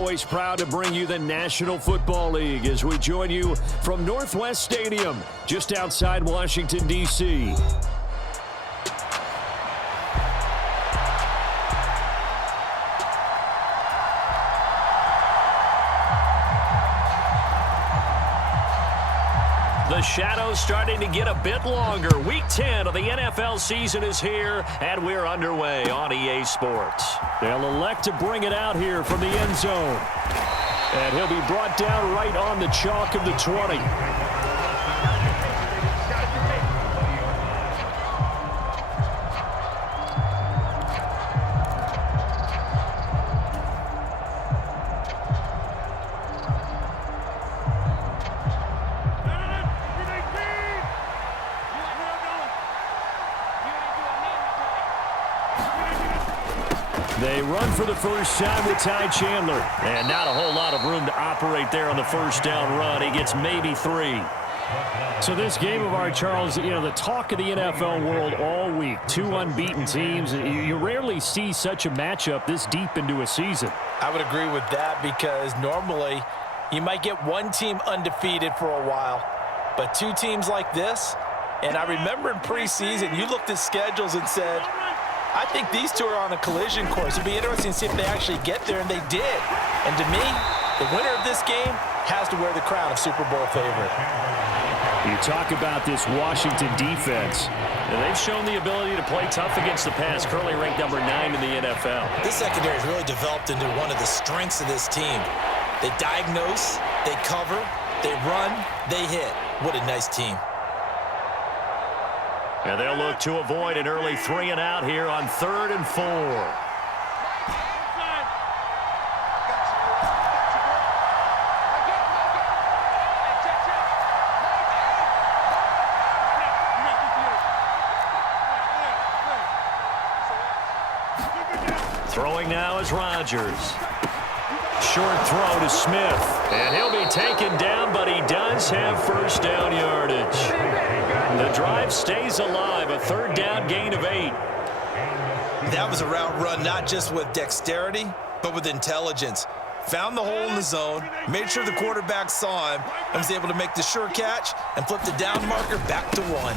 always proud to bring you the National Football League as we join you from Northwest Stadium, just outside Washington, D.C. The shadow's starting to get a bit longer. Week 10 of the NFL season is here, and we're underway on EA Sports. They'll elect to bring it out here from the end zone. And he'll be brought down right on the chalk of the 20. They run for the first time with Ty Chandler. And not a whole lot of room to operate there on the first down run. He gets maybe 3. So this game of ours, Charles, you know, the talk of the NFL world all week. 2 unbeaten teams. You rarely see such a matchup this deep into a season. I would agree with that because normally you might get one team undefeated for a while. But 2 teams like this, and I remember in preseason, you looked at schedules and said, I think these 2 are on a collision course. It'd be interesting to see if they actually get there, and they did. And to me, the winner of this game has to wear the crown of Super Bowl favorite. You talk about this Washington defense. And they've shown the ability to play tough against the pass, currently ranked number 9 in the NFL. This secondary has really developed into one of the strengths of this team. They diagnose, they cover, they run, they hit. What a nice team. And they'll look to avoid an early 3 and out here on 3rd and 4. Throwing now is Rodgers. Short throw to Smith. And he'll be taken down, but he does have first down yardage. The drive stays alive, a 3rd down gain of 8. That was a route run not just with dexterity, but with intelligence. Found the hole in the zone, made sure the quarterback saw him, and was able to make the sure catch and flip the down marker back to 1.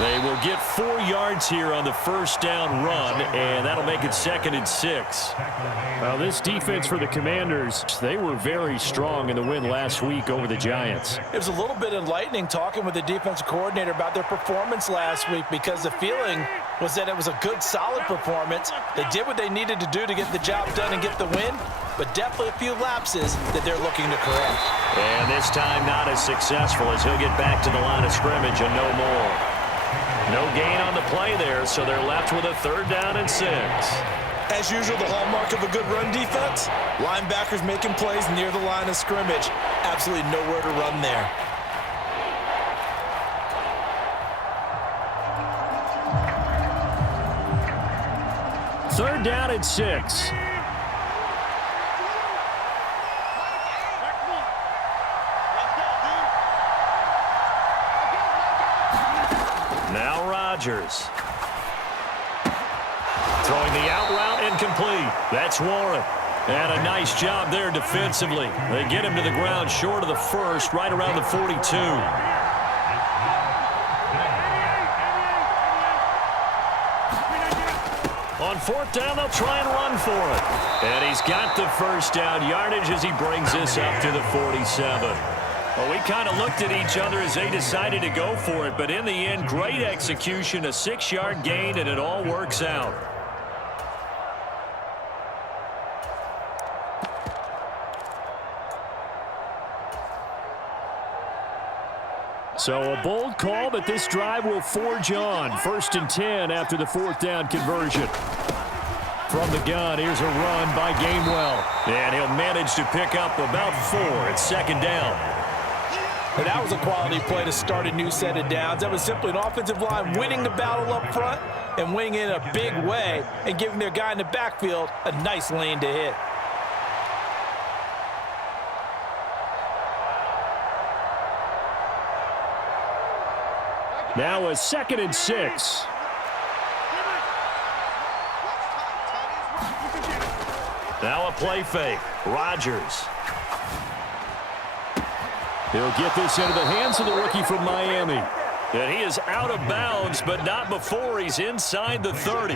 They will get 4 yards here on the first down run, and that'll make it 2nd and 6. Well, this defense for the Commanders, they were very strong in the win last week over the Giants. It was a little bit enlightening talking with the defensive coordinator about their performance last week because the feeling was that it was a good, solid performance. They did what they needed to do to get the job done and get the win, but definitely a few lapses that they're looking to correct. And this time not as successful as he'll get back to the line of scrimmage and no more. No gain on the play there, so they're left with a 3rd down and 6. As usual, the hallmark of a good run defense, linebackers making plays near the line of scrimmage. Absolutely nowhere to run there. Third down and 6. Now Rodgers. Throwing the out route incomplete. That's Warren. And a nice job there defensively. They get him to the ground short of the first, right around the 42. On 4th down, they'll try and run for it. And he's got the first down yardage as he brings this up to the 47. Well, we kind of looked at each other as they decided to go for it, but in the end, great execution, a 6-yard gain, and it all works out. So a bold call, but this drive will forge on. 1st and 10 after the 4th down conversion. From the gun, here's a run by Gainwell. And he'll manage to pick up about 4 at 2nd down. And that was a quality play to start a new set of downs. That was simply an offensive line winning the battle up front and winning in a big way and giving their guy in the backfield a nice lane to hit. Now a 2nd and 6. Now a play fake. Rodgers. He'll get this into the hands of the rookie from Miami. And he is out of bounds, but not before he's inside the 30.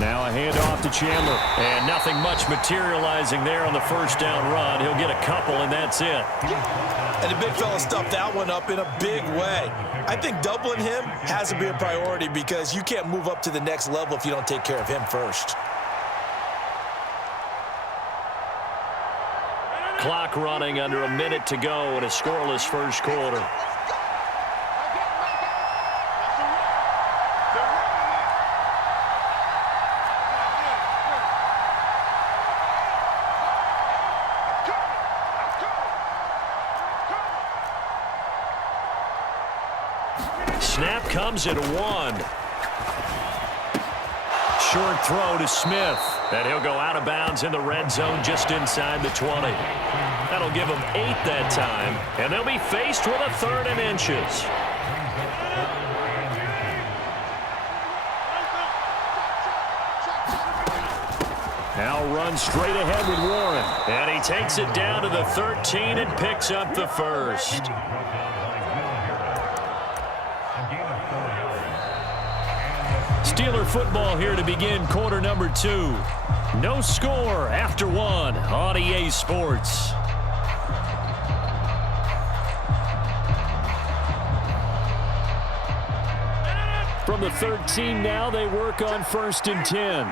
Now a handoff to Chandler. And nothing much materializing there on the first down run. He'll get a couple, and that's it. And the big fella stuffed that one up in a big way. I think doubling him has to be a priority because you can't move up to the next level if you don't take care of him first. Clock running under a minute to go in a scoreless first quarter. Snap comes at 1. Short throw to Smith. And he'll go out of bounds in the red zone just inside the 20. That'll give them 8 that time. And they'll be faced with a 3rd and inches. Now runs straight ahead with Warren. And he takes it down to the 13 and picks up the first. Steeler football here to begin quarter number 2. No score after 1 on EA Sports. From the 13 now, they work on 1st and 10.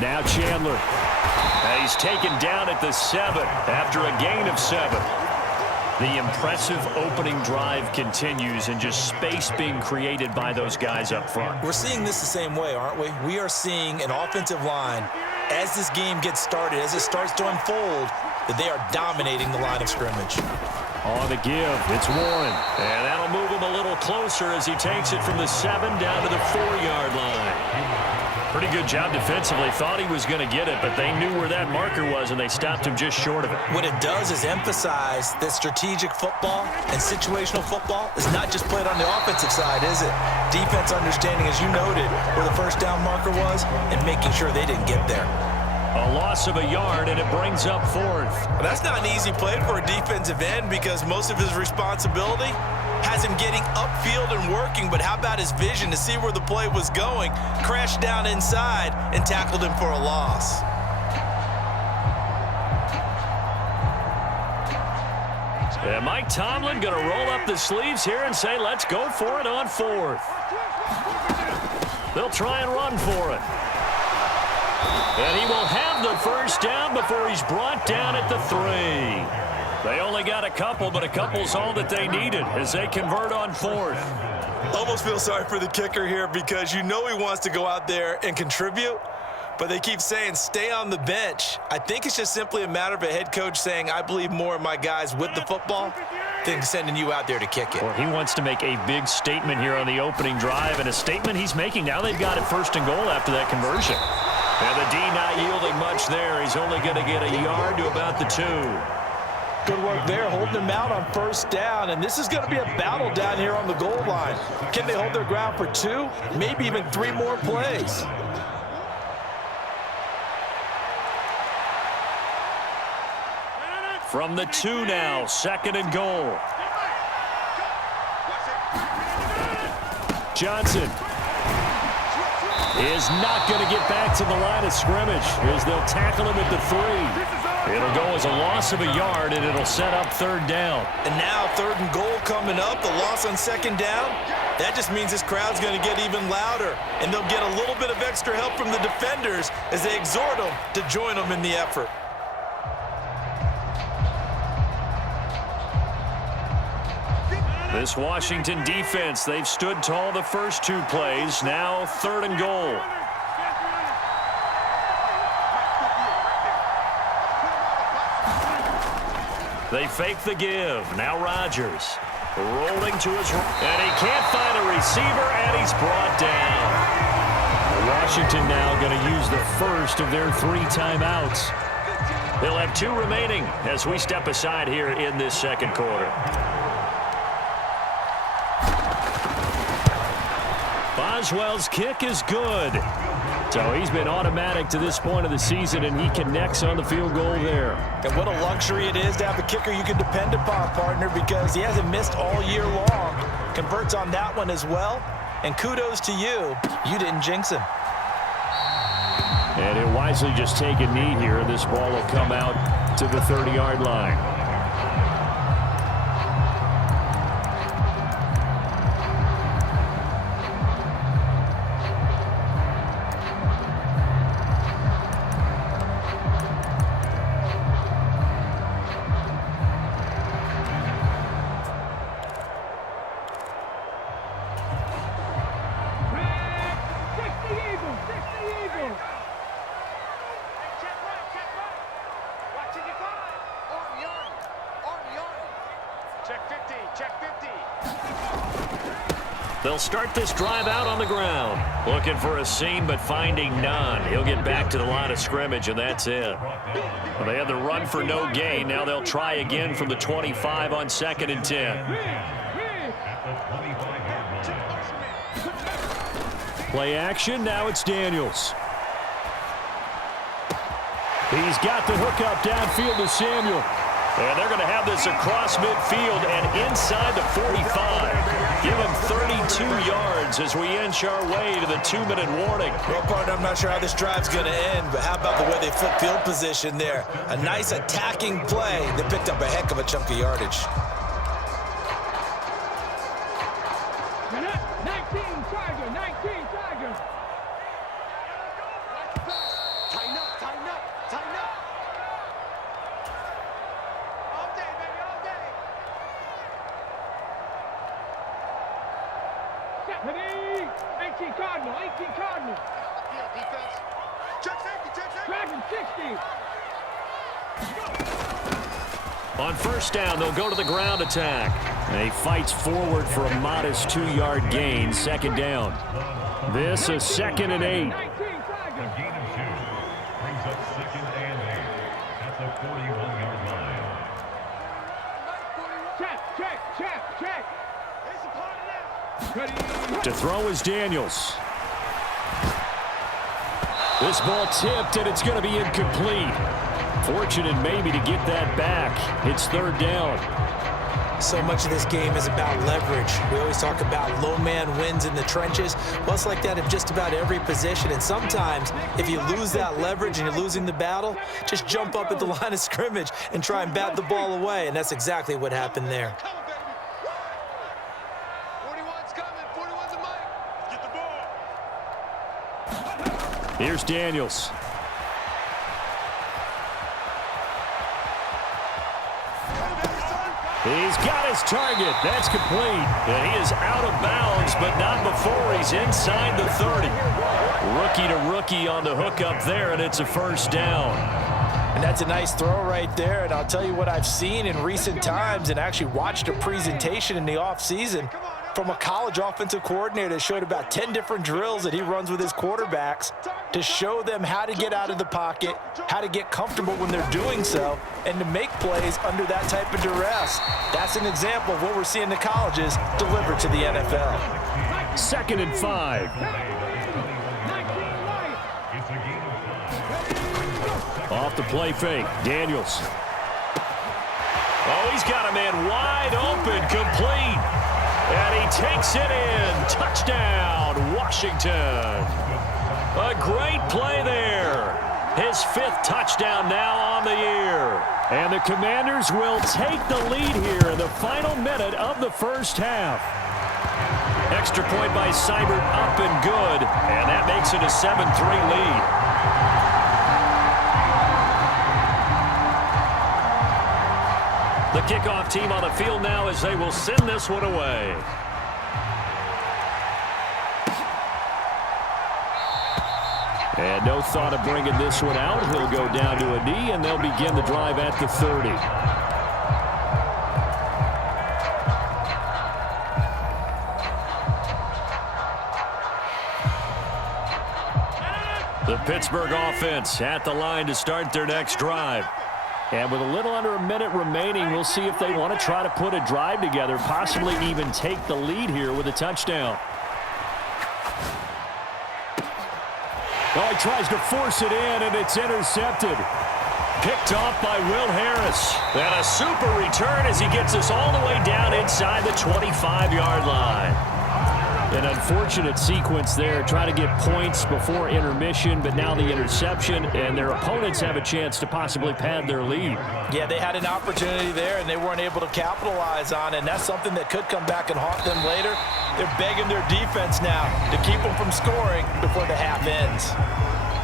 Now Chandler. He's taken down at the 7 after a gain of 7. The impressive opening drive continues and just space being created by those guys up front. We're seeing this the same way, aren't we? We are seeing an offensive line, as this game gets started, as it starts to unfold, that they are dominating the line of scrimmage. On the give, it's Warren. And that'll move him a little closer as he takes it from the 7 down to the 4-yard line. Pretty good job defensively. Thought he was going to get it, but they knew where that marker was, and they stopped him just short of it. What it does is emphasize that strategic football and situational football is not just played on the offensive side, is it? Defense understanding, as you noted, where the first down marker was and making sure they didn't get there. A loss of a yard, and it brings up 4th. Well, that's not an easy play for a defensive end because most of his responsibility has him getting upfield and working, but how about his vision to see where the play was going, crashed down inside, and tackled him for a loss. And Mike Tomlin going to roll up the sleeves here and say, let's go for it on 4th. They'll try and run for it. And he will have the first down before he's brought down at the 3. They only got a couple, but a couple's all that they needed as they convert on 4th. Almost feel sorry for the kicker here because you know he wants to go out there and contribute, but they keep saying stay on the bench. I think it's just simply a matter of a head coach saying I believe more in my guys with the football than sending you out there to kick it. Well, he wants to make a big statement here on the opening drive, and a statement he's making. Now they've got it 1st and goal after that conversion. And the D not yielding much there. He's only going to get a yard to about the 2. Good work there, holding them out on 1st down, and this is going to be a battle down here on the goal line. Can they hold their ground for 2, maybe even 3 more plays? From the 2 now, 2nd and goal. Johnson is not going to get back to the line of scrimmage as they'll tackle him at the 3. It'll go as a loss of a yard, and it'll set up 3rd down. And now 3rd and goal coming up, the loss on 2nd down. That just means this crowd's going to get even louder, and they'll get a little bit of extra help from the defenders as they exhort them to join them in the effort. This Washington defense, they've stood tall the first 2 plays. Now 3rd and goal. They fake the give. Now Rodgers rolling to his right. And he can't find a receiver, and he's brought down. Washington now going to use the first of their 3 timeouts. They'll have 2 remaining as we step aside here in this second quarter. Boswell's kick is good. So he's been automatic to this point of the season, and he connects on the field goal there. And what a luxury it is to have a kicker you can depend upon, partner, because he hasn't missed all year long. Converts on that one as well. And kudos to you. You didn't jinx him. And he'll wisely just take a knee here, and this ball will come out to the 30-yard line. They'll start this drive out on the ground. Looking for a seam, but finding none. He'll get back to the line of scrimmage, and that's it. Well, they had the run for no gain. Now they'll try again from the 25 on 2nd and 10. Play action. Now it's Daniels. He's got the hookup downfield to Samuel. And they're going to have this across midfield and inside the 45. Give him 32 yards as we inch our way to the 2-minute warning. Well, partner, I'm not sure how this drive's going to end, but how about the way they flip field position there? A nice attacking play that picked up a heck of a chunk of yardage. 19 Tiger, 19 Tiger. Tighten up, tighten up, tighten up. All day, baby, all day. 18 Cardinal, 18 Cardinal. Yeah, defense. Check safety, check safety. Dragon 60. On first down, they'll go to the ground attack. And he fights forward for a modest 2-yard gain. 2nd down. This is 2nd and 8. A gain of 2 brings up 2nd and 8 at the 41-yard line. Check. To throw is Daniels. This ball tipped, and it's going to be incomplete. Fortunate maybe to get that back. It's 3rd down. So much of this game is about leverage. We always talk about low man wins in the trenches. Well, it's like that in just about every position. And sometimes, if you lose that leverage and you're losing the battle, just jump up at the line of scrimmage and try and bat the ball away. And that's exactly what happened there. 41's coming. 41's a mic. Get the ball. Here's Daniels. He's got his target. That's complete. And he is out of bounds, but not before he's inside the 30. Rookie to rookie on the hookup there, and it's a 1st down. And that's a nice throw right there. And I'll tell you what I've seen in recent times and actually watched a presentation in the offseason from a college offensive coordinator that showed about 10 different drills that he runs with his quarterbacks to show them how to get out of the pocket, how to get comfortable when they're doing so, and to make plays under that type of duress. That's an example of what we're seeing the colleges deliver to the NFL. 2nd and 5. Off the play fake, Daniels. Oh, he's got a man wide open, complete. And he takes it in. Touchdown, Washington. A great play there. His 5th touchdown now on the year. And the Commanders will take the lead here in the final minute of the 1st half. Extra point by Seibert up and good. And that makes it a 7-3 lead. The kickoff team on the field now as they will send this one away. And no thought of bringing this one out. He'll go down to a knee, and they'll begin the drive at the 30. The Pittsburgh offense at the line to start their next drive. And with a little under a minute remaining, we'll see if they want to try to put a drive together, possibly even take the lead here with a touchdown. Oh, he tries to force it in, and it's intercepted. Picked off by Will Harris. And a super return as he gets us all the way down inside the 25-yard line. An unfortunate sequence there, trying to get points before intermission, but now the interception, and their opponents have a chance to possibly pad their lead. Yeah, they had an opportunity there, and they weren't able to capitalize on it, and that's something that could come back and haunt them later. They're begging their defense now to keep them from scoring before the half ends.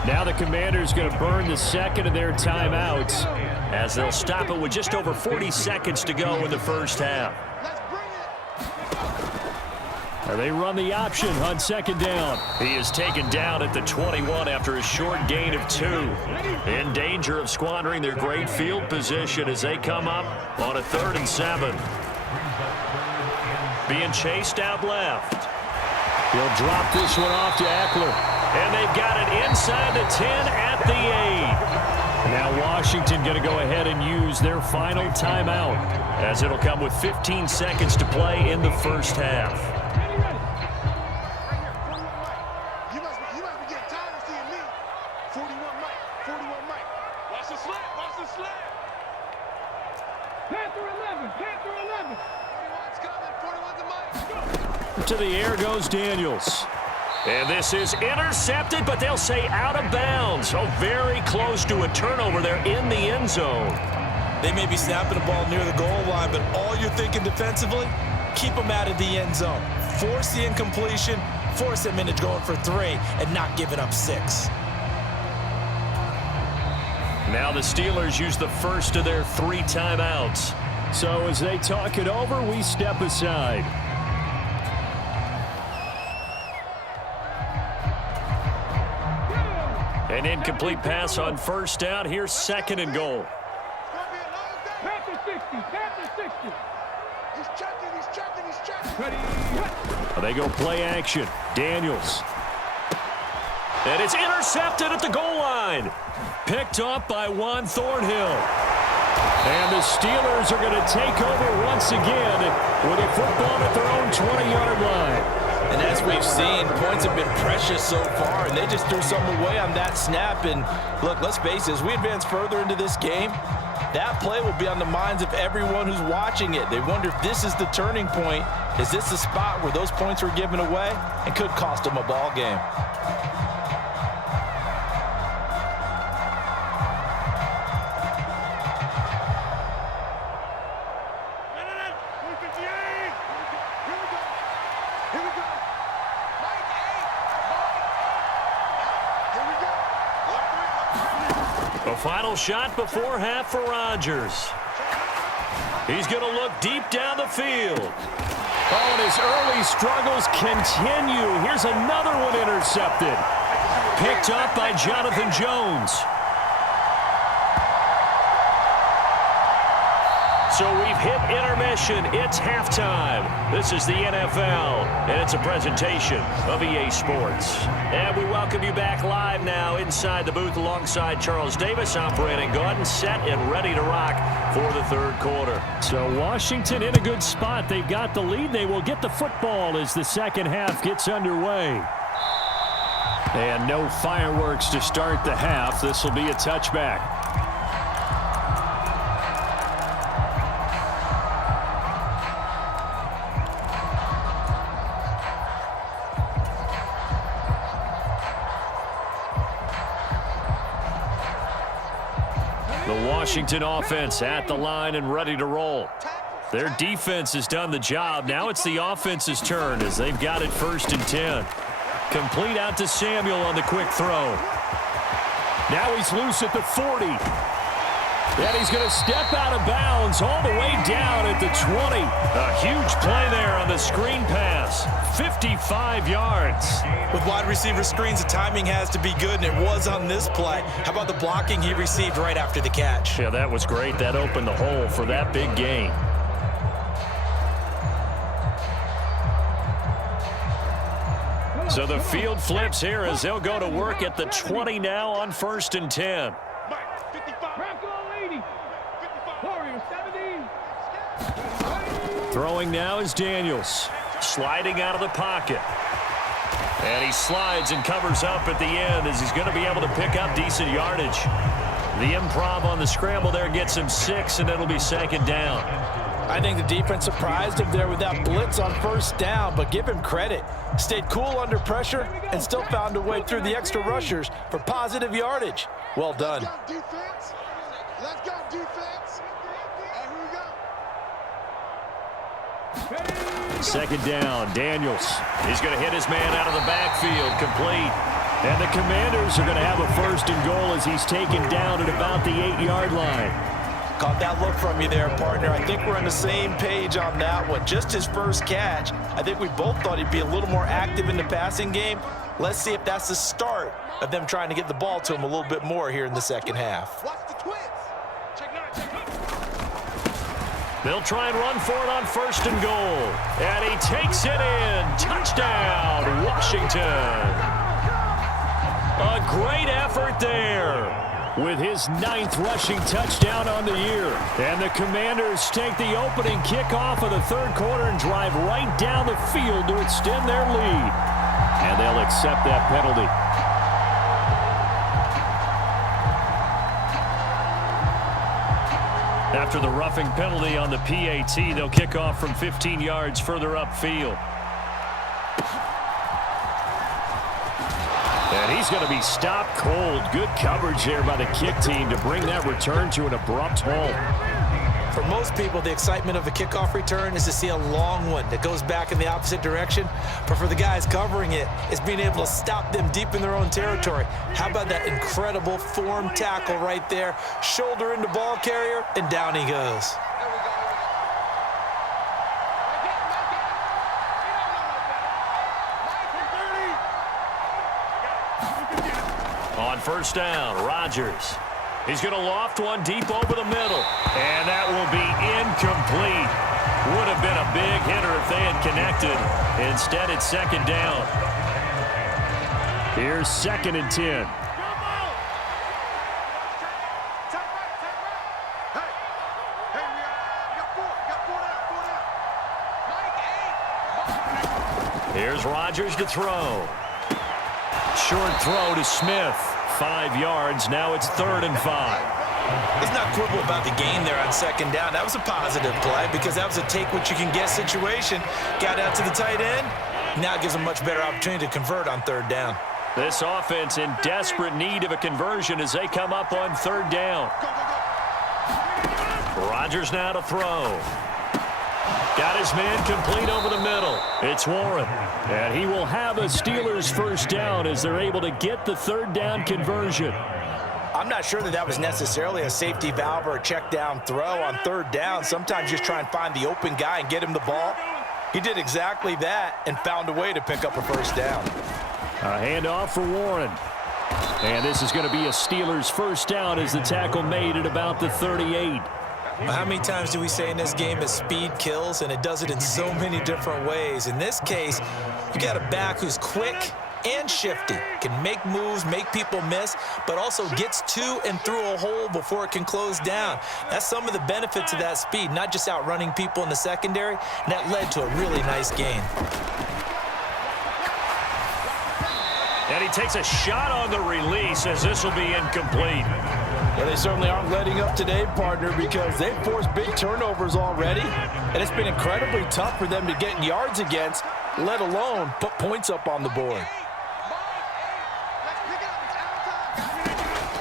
Now the Commanders going to burn the second of their timeouts as they'll stop it with just over 40 seconds to go in the first half. They run the option on second down. He is taken down at the 21 after a short gain of 2. In danger of squandering their great field position as they come up on a 3rd and 7. Being chased out left. He'll drop this one off to Eckler. And they've got it inside the 10 at the 8. Now Washington going to go ahead and use their final timeout as it'll come with 15 seconds to play in the first half. To the air goes Daniels. And this is intercepted, but they'll say out of bounds. Oh, very close to a turnover there in the end zone. They may be snapping the ball near the goal line, but all you're thinking defensively, keep them out of the end zone. Force the incompletion, force them into going for 3, and not giving up 6. Now the Steelers use the first of their 3 timeouts. So as they talk it over, we step aside. An incomplete pass on first down. Here's 2nd and goal. Panther 60, Panther 60. He's checking. They go play action. Daniels. And it's intercepted at the goal line. Picked off by Juan Thornhill. And the Steelers are going to take over once again with a football at their own 20-yard line. And as we've seen, points have been precious so far, and they just threw some away on that snap. And look, let's face it, as we advance further into this game, that play will be on the minds of everyone who's watching it. They wonder if this is the turning point. Is this the spot where those points were given away and could cost them a ball game? A final shot before half for Rodgers. He's going to look deep down the field. Oh, and his early struggles continue. Here's another one intercepted. Picked up by Jonathan Jones. So we've hit intermission. It's halftime. This is the NFL, and it's a presentation of EA Sports. And we welcome you back live now inside the booth alongside Charles Davis. I'm Brandon Gaudin, set and ready to rock for the 3rd quarter. So Washington in a good spot. They've got the lead. They will get the football as the second half gets underway. And no fireworks to start the half. This will be a touchback. Washington offense at the line and ready to roll. Their defense has done the job. Now it's the offense's turn as they've got it 1st and 10. Complete out to Samuel on the quick throw. Now he's loose at the 40. And he's going to step out of bounds all the way down at the 20. A huge play there on the screen pass. 55 yards. With wide receiver screens, the timing has to be good, and it was on this play. How about the blocking he received right after the catch? Yeah, that was great. That opened the hole for that big gain. So the field flips here as they'll go to work at the 20 now on 1st and 10. Throwing now is Daniels. Sliding out of the pocket. And he slides and covers up at the end as he's going to be able to pick up decent yardage. The improv on the scramble there gets him 6, and it'll be second down. I think the defense surprised him there with that blitz on first down, but give him credit. Stayed cool under pressure and still found a way through the extra rushers for positive yardage. Well done. Let's go, defense. Let's go, defense. And here we go. Second down, Daniels. He's going to hit his man out of the backfield, complete. And the Commanders are going to have a first and goal as he's taken down at about the 8-yard line. Caught that look from you there, partner. I think we're on the same page on that one. Just his first catch. I think we both thought he'd be a little more active in the passing game. Let's see if that's the start of them trying to get the ball to him a little bit more here in the second half. Watch the twins. Check it out. They'll try and run for it on first and goal. And he takes it in. Touchdown, Washington. A great effort there with his 9th rushing touchdown on the year. And the Commanders take the opening kickoff of the third quarter and drive right down the field to extend their lead. And they'll accept that penalty. After the roughing penalty on the PAT, they'll kick off from 15 yards further upfield. And he's going to be stopped cold. Good coverage there by the kick team to bring that return to an abrupt halt. For most people, the excitement of a kickoff return is to see a long one that goes back in the opposite direction. But for the guys covering it, it's being able to stop them deep in their own territory. How about that incredible form tackle right there? Shoulder into ball carrier, and down he goes. On first down, Rodgers. He's going to loft one deep over the middle. And that will be incomplete. Would have been a big hitter if they had connected. Instead, it's second down. Here's 2nd and 10. Here's Rodgers to throw. Short throw to Smith. 5 yards. Now it's 3rd and 5. Let's not quibble about the gain there on second down. That was a positive play because that was a take-what-you-can-get situation. Got out to the tight end. Now it gives them a much better opportunity to convert on 3rd down. This offense in desperate need of a conversion as they come up on 3rd down. Rodgers now to throw. Got his man complete over the middle. It's Warren. And he will have a Steelers first down as they're able to get the 3rd down conversion. I'm not sure that was necessarily a safety valve or a check down throw on 3rd down. Sometimes just try and find the open guy and get him the ball. He did exactly that and found a way to pick up a first down. A handoff for Warren. And this is going to be a Steelers first down as the tackle made at about the 38. How many times do we say in this game that speed kills, and it does it in so many different ways? In this case, you got a back who's quick and shifty, can make moves, make people miss, but also gets to and through a hole before it can close down. That's some of the benefits of that speed, not just outrunning people in the secondary, and that led to a really nice gain. And he takes a shot on the release as this will be incomplete. Well, they certainly aren't letting up today, partner, because they've forced big turnovers already, and it's been incredibly tough for them to get yards against, let alone put points up on the board.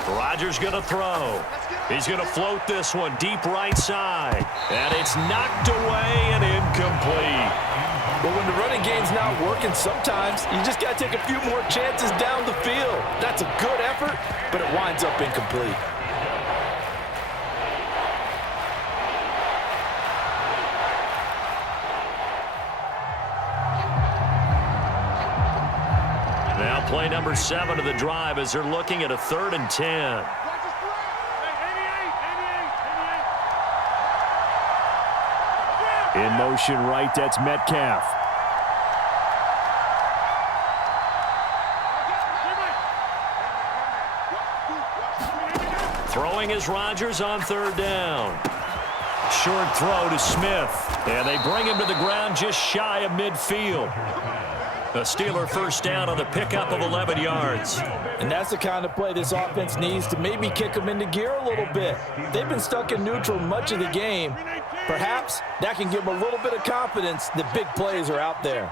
Rodgers going to throw. He's going to float this one deep right side. And it's knocked away and incomplete. But when the running game's not working, sometimes you just got to take a few more chances down the field. That's a good effort, but it winds up incomplete. Now play number 7 of the drive as they're looking at a 3rd and 10. In motion right, that's Metcalf. Throwing is Rodgers on 3rd down. Short throw to Smith. And they bring him to the ground just shy of midfield. A Steeler first down on the pickup of 11 yards. And that's the kind of play this offense needs to maybe kick them into gear a little bit. They've been stuck in neutral much of the game. Perhaps that can give them a little bit of confidence that big plays are out there.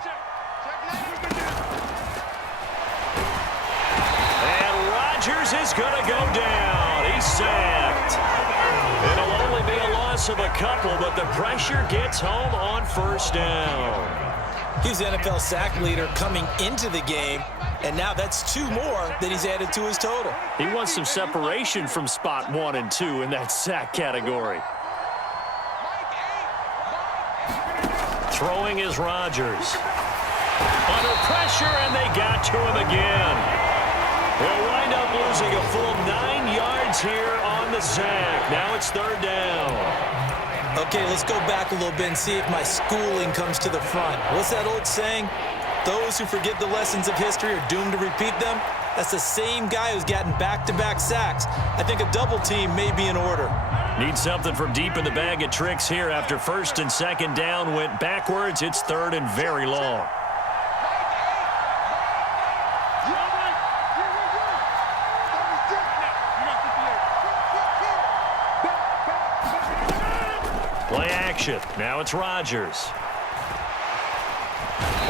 And Rodgers is going to go down. He's sacked. It'll only be a loss of a couple, but the pressure gets home on first down. He's the NFL sack leader coming into the game, and now that's 2 more that he's added to his total. He wants some separation from spot 1 and 2 in that sack category. Throwing is Rodgers. Under pressure, and they got to him again. They'll wind up losing a full 9 yards here on the sack. Now it's third down. Okay, let's go back a little bit and see if my schooling comes to the front. What's that old saying? Those who forget the lessons of history are doomed to repeat them. That's the same guy who's gotten back-to-back sacks. I think a double team may be in order. Need something from deep in the bag of tricks here after first and second down went backwards. It's third and very long. Play action. Now it's Rodgers.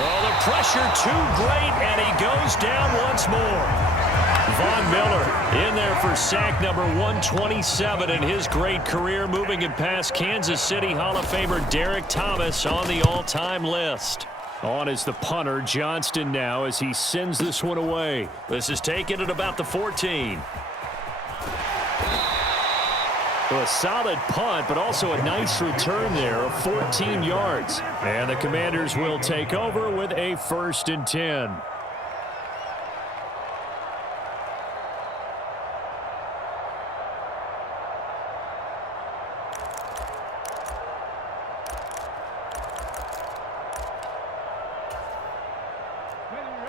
Oh, the pressure too great, and he goes down once more. Von Miller in there for sack number 127 in his great career, moving it past Kansas City Hall of Famer Derek Thomas on the all-time list. On is the punter, Johnston, now as he sends this one away. This is taken at about the 14. Well, a solid punt, but also a nice return there of 14 yards. And the Commanders will take over with a 1st and 10.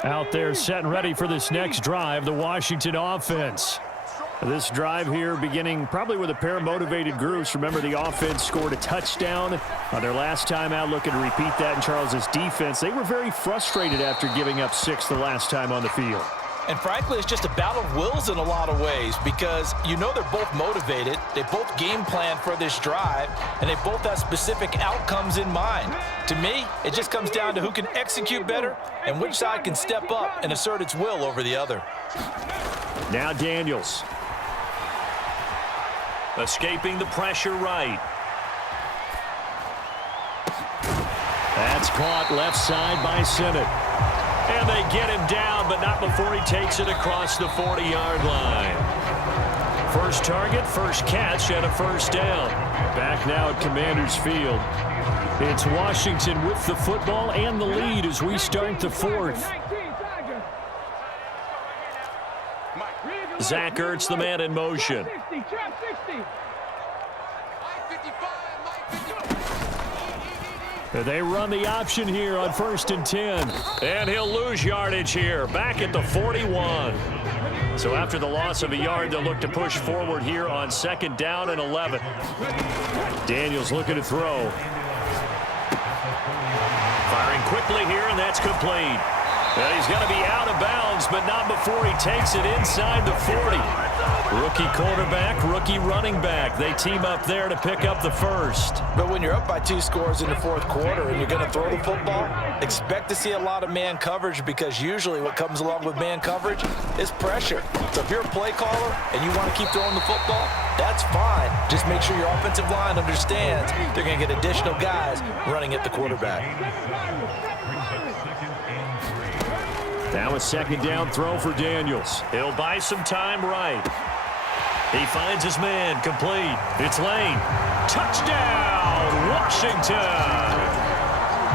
Out there set and ready for this next drive, the Washington offense. This drive here beginning probably with a pair of motivated groups. Remember, the offense scored a touchdown on their last time out, looking to repeat that in Charles's defense. They were very frustrated after giving up 6 the last time on the field. And frankly, it's just a battle of wills in a lot of ways because you know they're both motivated. They both game plan for this drive, and they both have specific outcomes in mind. To me, it just comes down to who can execute better and which side can step up and assert its will over the other. Now Daniels. Escaping the pressure right. That's caught left side by Sinnott. And they get him down, but not before he takes it across the 40-yard line. First target, first catch, and a first down. Back now at Commanders Field. It's Washington with the football and the lead as we start the 4th. Zach Ertz, the man in motion. They run the option here on 1st and 10. And he'll lose yardage here, back at the 41. So after the loss of a yard, they'll look to push forward here on 2nd down and 11. Daniels looking to throw. Firing quickly here, and that's complete. And he's going to be out of bounds, but not before he takes it inside the 40. Rookie quarterback, rookie running back. They team up there to pick up the first. But when you're up by 2 scores in the 4th quarter and you're going to throw the football, expect to see a lot of man coverage because usually what comes along with man coverage is pressure. So if you're a play caller and you want to keep throwing the football, that's fine. Just make sure your offensive line understands they're going to get additional guys running at the quarterback. Now a 2nd down throw for Daniels. He'll buy some time right. He finds his man, complete. It's Lane. Touchdown, Washington.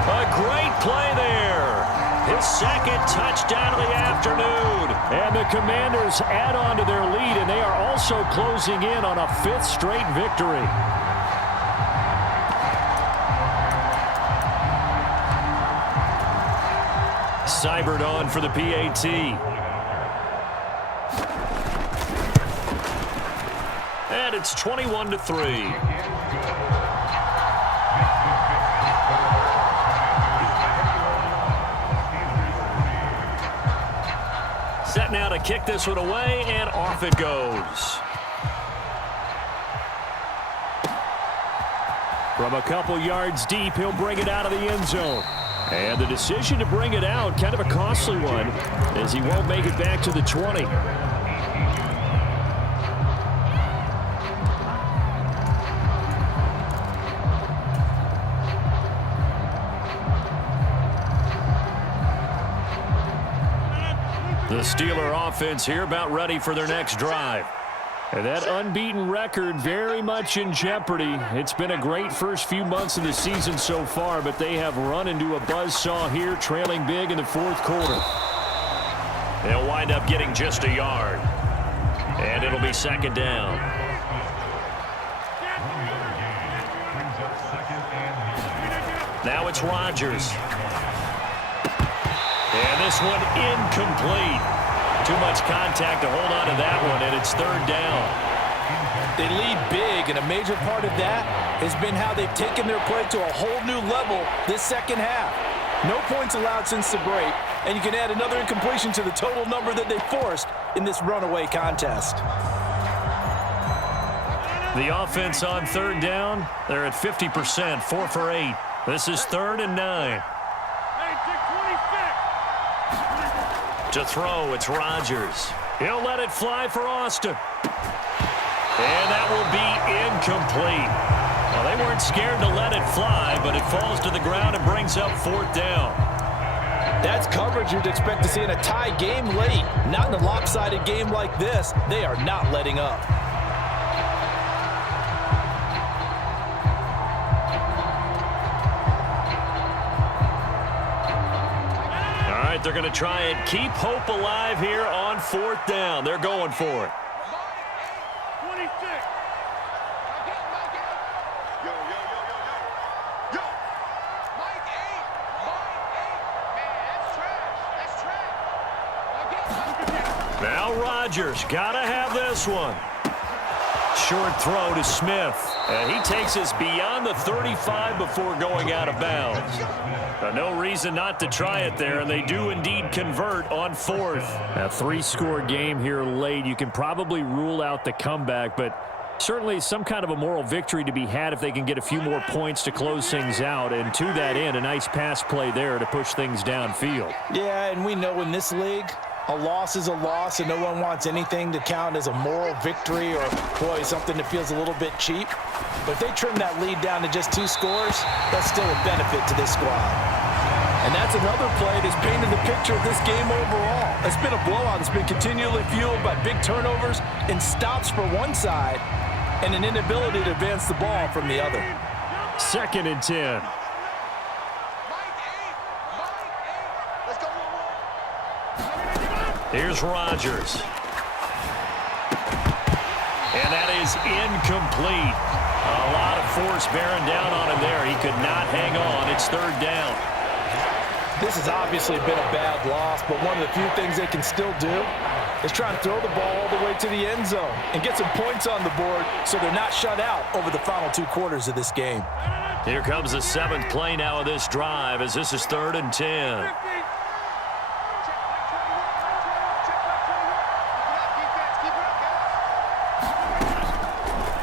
A great play there. His 2nd touchdown of the afternoon. And the Commanders add on to their lead, and they are also closing in on a 5th straight victory. Seibert on for the PAT. And it's 21-3. Set now to kick this one away, and off it goes. From a couple yards deep, he'll bring it out of the end zone. And the decision to bring it out, kind of a costly one, as he won't make it back to the 20. The Steeler offense here about ready for their next drive. And that unbeaten record very much in jeopardy. It's been a great first few months of the season so far, but they have run into a buzzsaw here, trailing big in the fourth quarter. They'll wind up getting just a yard. And it'll be second down. Now it's Rodgers. And this one incomplete. Too much contact to hold on to that one, and it's third down. They lead big, and a major part of that has been how they've taken their play to a whole new level this second half. No points allowed since the break, and you can add another incompletion to the total number that they forced in this runaway contest. The offense on third down, they're at 50%, 4 for 8. This is 3rd and 9. To throw, it's Rodgers. He'll let it fly for Austin. And that will be incomplete. Well, they weren't scared to let it fly, but it falls to the ground and brings up 4th down. That's coverage you'd expect to see in a tie game late. Not in a lopsided game like this. They are not letting up. They're going to try and keep hope alive here on 4th down. They're going for it. 26. Yo. Mike 8. Man, that's trash. Now Rodgers got to have this one. Short throw to Smith. And he takes us beyond the 35 before going out of bounds. No reason not to try it there, and they do indeed convert on 4th. A 3-score game here late. You can probably rule out the comeback, but certainly some kind of a moral victory to be had if they can get a few more points to close things out. And to that end, a nice pass play there to push things downfield. Yeah, and we know in this league, a loss is a loss, and no one wants anything to count as a moral victory or, boy, something that feels a little bit cheap. But if they trim that lead down to just 2 scores, that's still a benefit to this squad. And that's another play that's painted the picture of this game overall. It's been a blowout. It's been continually fueled by big turnovers and stops for one side and an inability to advance the ball from the other. 2nd and 10. Here's Rodgers. And that is incomplete. A lot of force bearing down on him there. He could not hang on. It's 3rd down. This has obviously been a bad loss, but one of the few things they can still do is try and throw the ball all the way to the end zone and get some points on the board so they're not shut out over the final 2 quarters of this game. Here comes the 7th play now of this drive as this is 3rd and 10.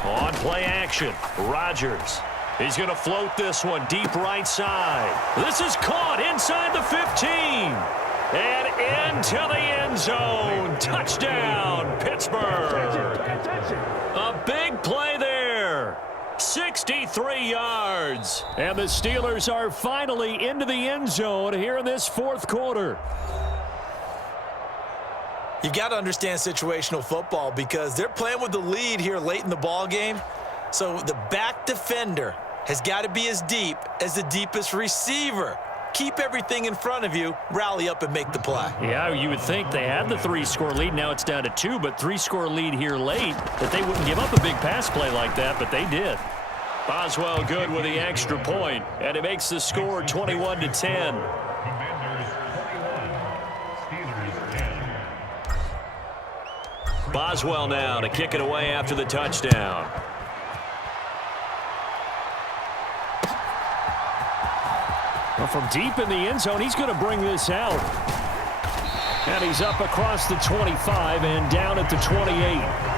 On play action, Rodgers. He's going to float this one deep right side. This is caught inside the 15. And into the end zone. Touchdown, Pittsburgh. A big play there. 63 yards. And the Steelers are finally into the end zone here in this 4th quarter. You've got to understand situational football because they're playing with the lead here late in the ball game. So the back defender has got to be as deep as the deepest receiver. Keep everything in front of you, rally up and make the play. Yeah, you would think they had the 3-score lead. Now it's down to 2, but 3-score lead here late, that they wouldn't give up a big pass play like that, but they did. Boswell good with the extra point, and it makes the score 21-10. Boswell now to kick it away after the touchdown. Well, from deep in the end zone, he's going to bring this out. And he's up across the 25 and down at the 28.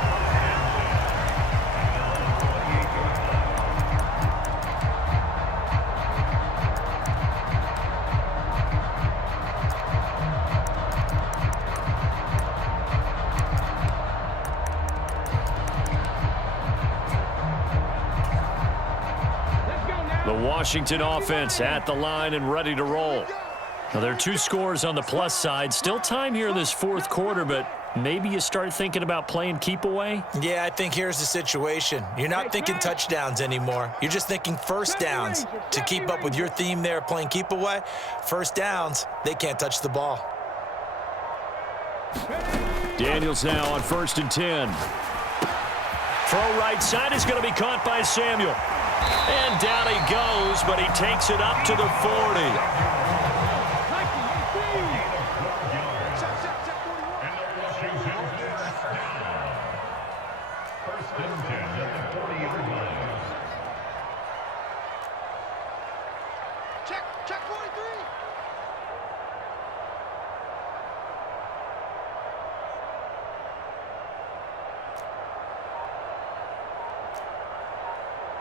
The Washington offense at the line and ready to roll. Now, there are 2 scores on the plus side. Still time here in this fourth quarter, but maybe you start thinking about playing keep away? Yeah, I think here's the situation. You're not thinking touchdowns anymore. You're just thinking first downs. To keep up with your theme there, playing keep away, first downs, they can't touch the ball. Daniels now on 1st and 10. Throw right side is going to be caught by Samuel. And down he goes, but he takes it up to the 40. Check 43.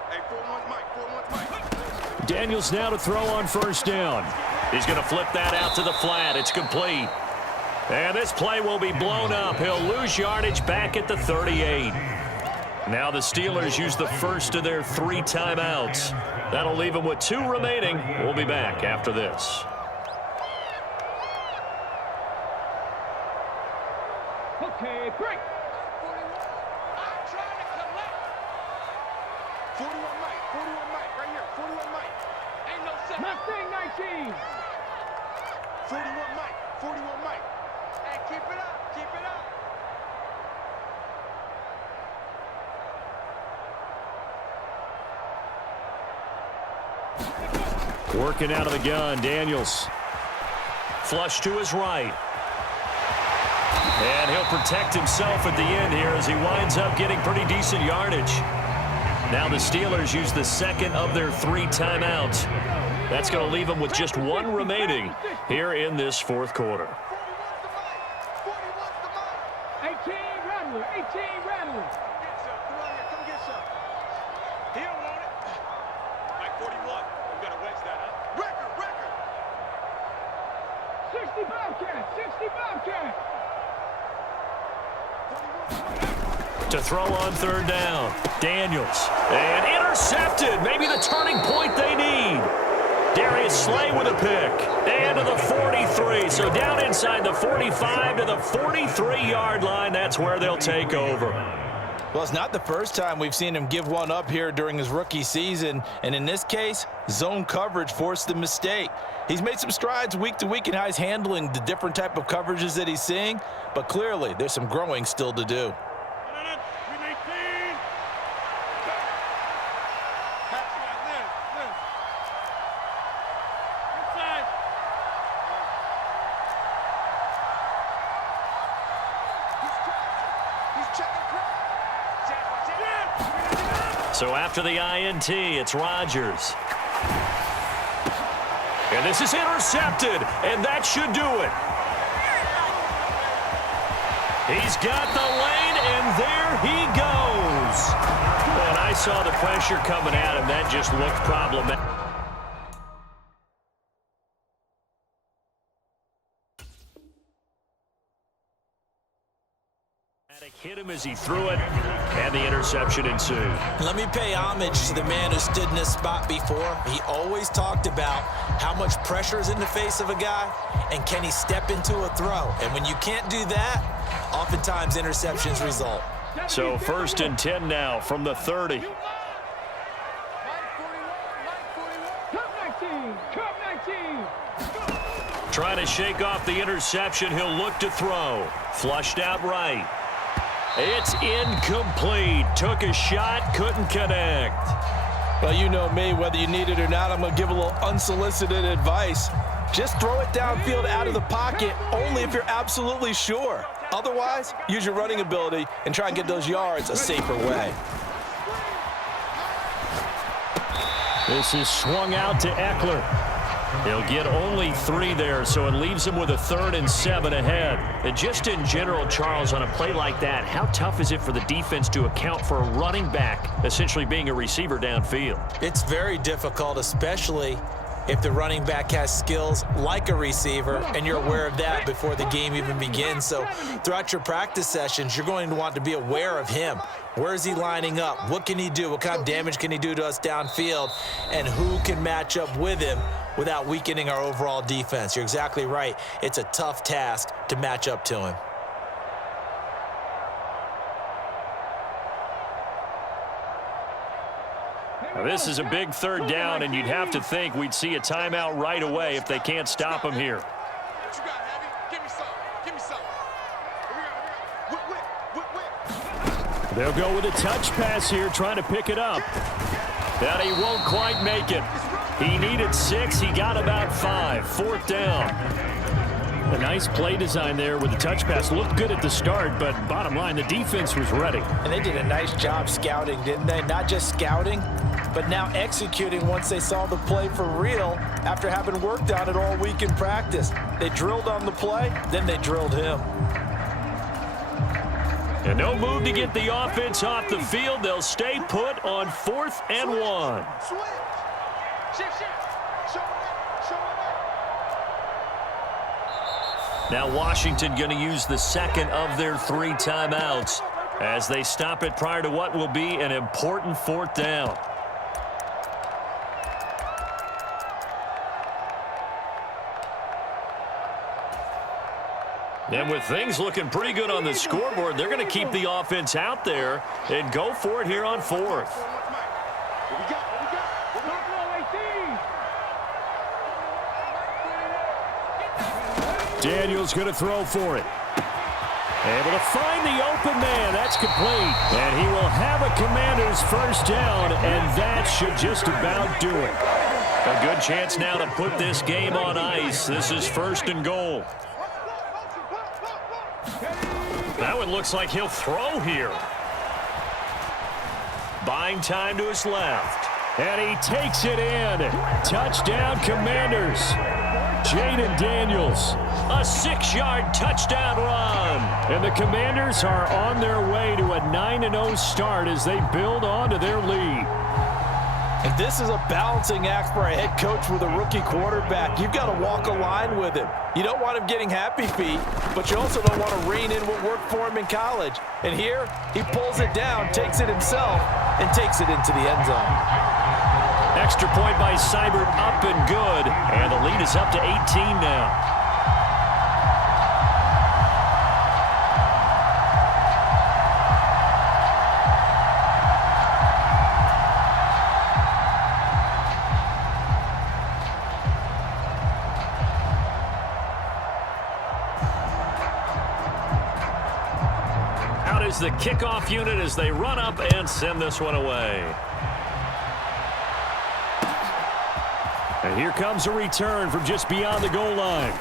Hey, 4-1 Mike, 4-1 Mike. Daniels now to throw on 1st down. He's going to flip that out to the flat. It's complete. And this play will be blown up. He'll lose yardage back at the 38. Now the Steelers use the first of their 3 timeouts. That'll leave them with 2 remaining. We'll be back after this. Okay, break. 41 Mike, right here, 41 Mike. Ain't no second. Mustang 19. 41 Mike. Hey, keep it up, keep it up. Working out of the gun, Daniels. Flush to his right. And he'll protect himself at the end here as he winds up getting pretty decent yardage. Now the Steelers use the second of their 3 timeouts. That's going to leave them with just 1 remaining here in this fourth quarter. 18 Rattler, 18 Rattler. Get some, come on here, come get some. He don't want it. Mike 41, we gotta wedge that up. Record. 60 Bobcat, 60 Bobcat. To throw on 3rd down. Daniels. And intercepted. Maybe the turning point they need. Darius Slay with a pick. And to the 43. So down inside the 45 to the 43-yard line. That's where they'll take over. Well, it's not the first time we've seen him give one up here during his rookie season. And in this case, zone coverage forced the mistake. He's made some strides week to week in how he's handling the different type of coverages that he's seeing. But clearly, there's some growing still to do. So after the INT, it's Rodgers. And this is intercepted, and that should do it. He's got the lane, and there he goes. And I saw the pressure coming at him. That just looked problematic. Hit him as he threw it, and the interception ensued. Let me pay homage to the man who stood in this spot before. He always talked about how much pressure is in the face of a guy, and can he step into a throw. And when you can't do that, oftentimes interceptions result. So 1st and 10 now from the 30. Cup 19. Trying to shake off the interception. He'll look to throw. Flushed out right. It's incomplete. Took a shot, couldn't connect. Well, you know me, whether you need it or not, I'm going to give a little unsolicited advice. Just throw it downfield out of the pocket only if you're absolutely sure. Otherwise, use your running ability and try and get those yards a safer way. This is swung out to Eckler. He'll get only 3 there, so it leaves him with a 3rd and 7 ahead. And just in general, Charles, on a play like that, how tough is it for the defense to account for a running back essentially being a receiver downfield? It's very difficult, especially if the running back has skills like a receiver, and you're aware of that before the game even begins. So throughout your practice sessions, you're going to want to be aware of him. Where is he lining up? What can he do? What kind of damage can he do to us downfield? And who can match up with him without weakening our overall defense? You're exactly right. It's a tough task to match up to him. Now, this is a big 3rd down, and you'd have to think we'd see a timeout right away if they can't stop him here. What you got, Heavy? Give me some. Give me some. Here we go. Whip. They'll go with a touch pass here, trying to pick it up. That he won't quite make it. He needed 6. He got about 5. 4th down. A nice play design there with the touch pass. Looked good at the start, but bottom line, the defense was ready. And they did a nice job scouting, didn't they? Not just scouting, but now executing once they saw the play for real after having worked on it all week in practice. They drilled on the play, then they drilled him. And no move to get the offense off the field. They'll stay put on 4th and 1. Switch. Shift. Show it up. Now Washington going to use the 2nd of their 3 timeouts as they stop it prior to what will be an important 4th down. And with things looking pretty good on the scoreboard, they're going to keep the offense out there and go for it here on 4th. What we got? Buffalo 18. Daniels going to throw for it. Able to find the open man. That's complete. And he will have a Commanders 1st down, and that should just about do it. A good chance now to put this game on ice. This is 1st and goal. That one looks like he'll throw here. Buying time to his left. And he takes it in. Touchdown, Commanders. Jaden Daniels. A 6-yard touchdown run. And the Commanders are on their way to a 9-0 start as they build on to their lead. And this is a balancing act for a head coach with a rookie quarterback. You've got to walk a line with him. You don't want him getting happy feet, but you also don't want to rein in what worked for him in college. And here, he pulls it down, takes it himself, and takes it into the end zone. Extra point by Seibert, up and good. And the lead is up to 18 now. The kickoff unit as they run up and send this one away. And here comes a return from just beyond the goal line.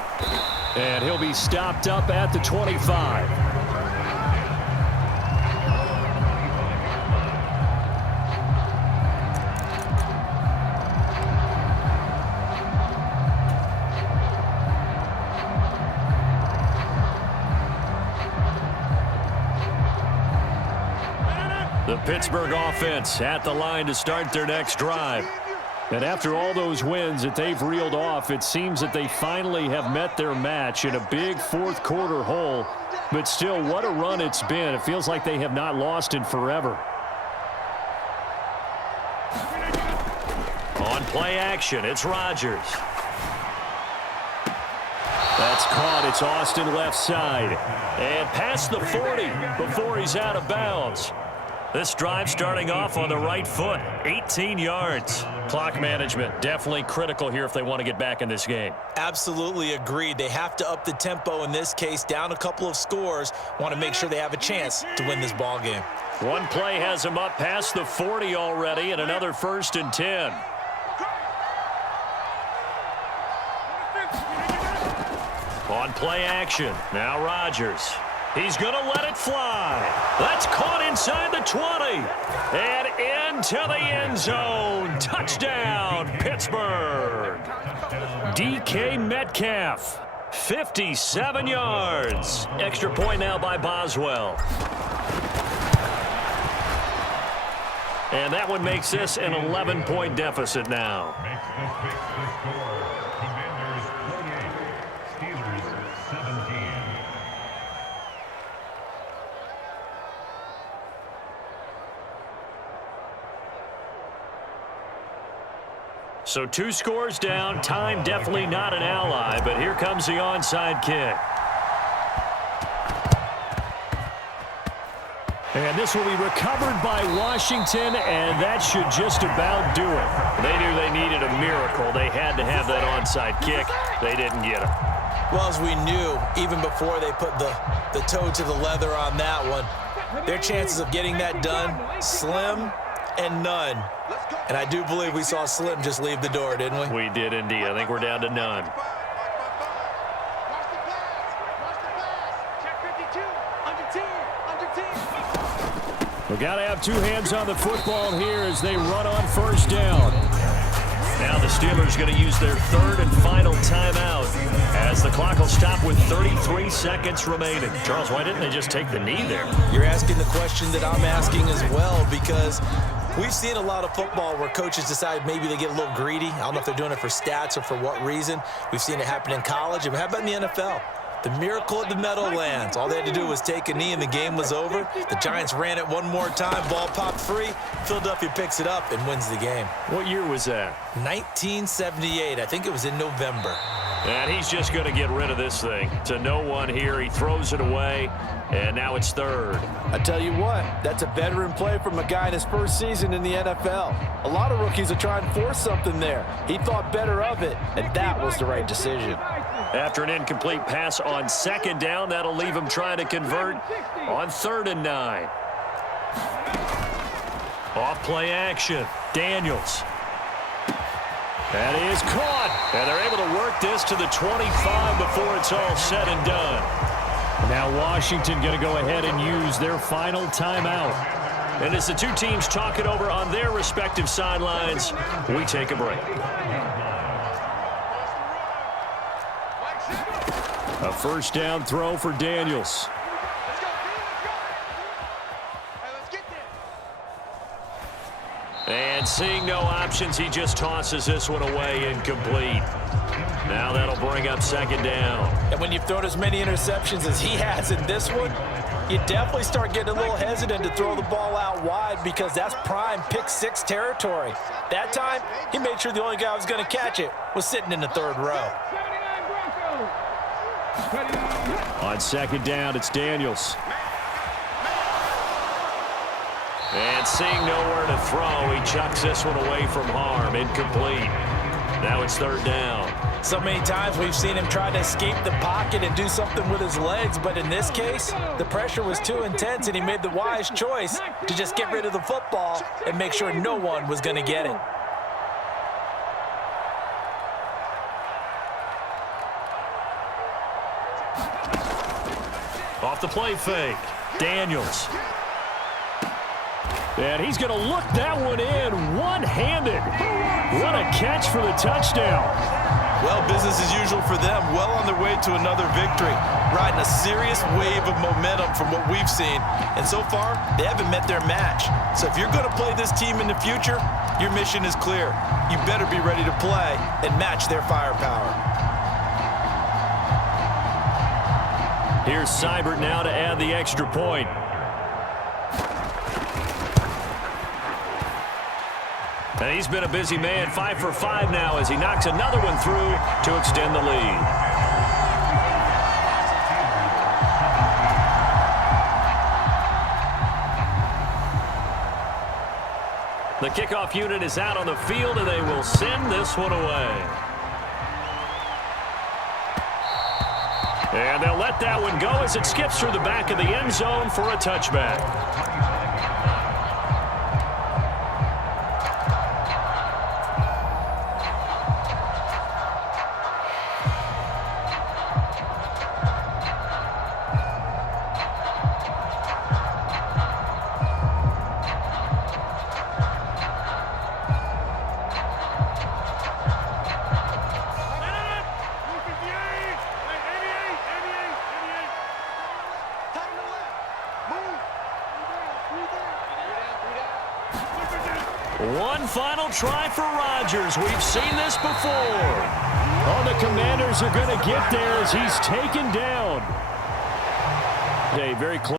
And he'll be stopped up at the 25. The Pittsburgh offense at the line to start their next drive. And after all those wins that they've reeled off, it seems that they finally have met their match in a big 4th quarter hole. But still, what a run it's been. It feels like they have not lost in forever. On play action, it's Rodgers. That's caught. It's Austin left side. And past the 40 before he's out of bounds. This drive starting off on the right foot, 18 yards. Clock management definitely critical here if they want to get back in this game. Absolutely agreed. They have to up the tempo in this case, down a couple of scores. Want to make sure they have a chance to win this ball game. One play has them up past the 40 already, and another 1st and 10. On play action, now Rodgers. He's going to let it fly. That's caught inside the 20. And into the end zone. Touchdown, Pittsburgh. DK Metcalf, 57 yards. Extra point now by Boswell. And that one makes this an 11-point deficit now. So 2 scores down. Time definitely not an ally, but here comes the onside kick. And this will be recovered by Washington, and that should just about do it. They knew they needed a miracle. They had to have that onside kick. They didn't get it. Well, as we knew, even before they put the toe to the leather on that one, their chances of getting that done, slim and none. And I do believe we saw Slim just leave the door, didn't we? We did indeed. I think we're down to none. We've got to have 2 hands on the football here as they run on first down. Now the Steelers going to use their 3rd and final timeout as the clock will stop with 33 seconds remaining. Charles, why didn't they just take the knee there? You're asking the question that I'm asking as well, because we've seen a lot of football where coaches decide maybe they get a little greedy. I don't know if they're doing it for stats or for what reason. We've seen it happen in college. And how about in the NFL? The miracle of the Meadowlands. All they had to do was take a knee and the game was over. The Giants ran it one more time. Ball popped free. Philadelphia picks it up and wins the game. What year was that? 1978. I think it was in November. And he's just going to get rid of this thing. To no one here. He throws it away, and now it's 3rd. I tell you what, that's a veteran play from a guy in his first season in the NFL. A lot of rookies are trying to force something there. He thought better of it, and that was the right decision. After an incomplete pass on 2nd down, that'll leave him trying to convert on 3rd and 9. Off play action. Daniels. That is caught. And they're able to work this to the 25 before it's all said and done. Now Washington going to go ahead and use their final timeout. And as the 2 teams talk it over on their respective sidelines, we take a break. A first down throw for Daniels. And seeing no options, he just tosses this one away incomplete. Now that'll bring up 2nd down. And when you've thrown as many interceptions as he has in this one, you definitely start getting a little hesitant to throw the ball out wide because that's prime pick 6 territory. That time, he made sure the only guy who was going to catch it was sitting in the 3rd row. On 2nd down, it's Daniels. And seeing nowhere to throw, he chucks this one away from harm. Incomplete. Now it's 3rd down. So many times we've seen him try to escape the pocket and do something with his legs, but in this case, the pressure was too intense and he made the wise choice to just get rid of the football and make sure no one was going to get it. Off the play fake. Daniels. And he's going to look that one in one-handed. What a catch for the touchdown. Well, business as usual for them. Well on their way to another victory. Riding a serious wave of momentum from what we've seen. And so far, they haven't met their match. So if you're going to play this team in the future, your mission is clear. You better be ready to play and match their firepower. Here's Seibert now to add the extra point. And he's been a busy man, 5 for 5 now as he knocks another one through to extend the lead. The kickoff unit is out on the field, and they will send this one away. And they'll let that one go as it skips through the back of the end zone for a touchback. One final try for Rodgers. We've seen this before. Oh, the Commanders are going to get there as he's taken down. A very close.